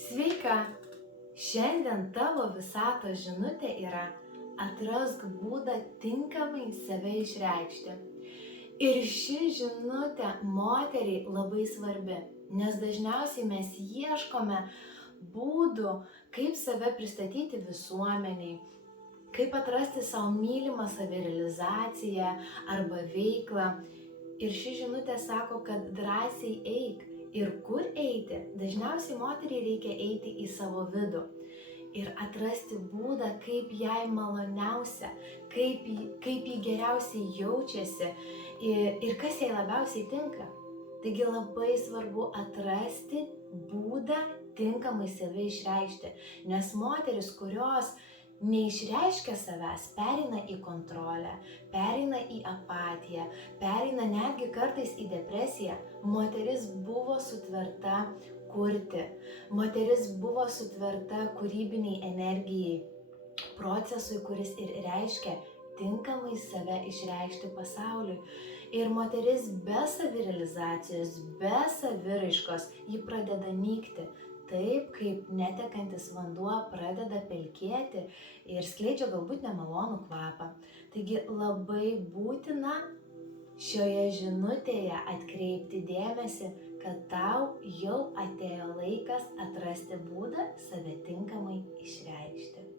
Sveika! Šiandien tavo visatos žinutė yra: atrask būdą tinkamai save išreikšti. Ir ši žinutė moteriai labai svarbi, nes dažniausiai mes ieškome būdų, kaip save pristatyti visuomeniai, kaip atrasti savo mylimą savirealizaciją arba veiklą. Ir ši žinutė sako, kad drąsiai eik. Ir kur eiti? Dažniausiai moteriai reikia eiti į savo vidų ir atrasti būdą, kaip jai maloniausia, kaip ji geriausiai jaučiasi ir kas jai labiausiai tinka. Taigi labai svarbu atrasti būdą tinkamai save išreikšti, nes moteris, kurios neišreiškia savęs, pereina į kontrolę, pereina į apatiją, pereina netgi kartais į depresiją. Moteris buvo sutverta kurti, moteris buvo sutverta kūrybiniai energijai, procesui, kuris ir reiškia tinkamai save išreikšti pasauliui. Ir moteris be savirealizacijos, be saviraiškos, ji pradeda nykti. Taip kaip netekantis vanduo pradeda pelkėti ir skleidžia galbūt nemalonų kvapą. Taigi labai būtina šioje žinutėje atkreipti dėmesį, kad tau jau atėjo laikas atrasti būdą save tinkamai išreikšti.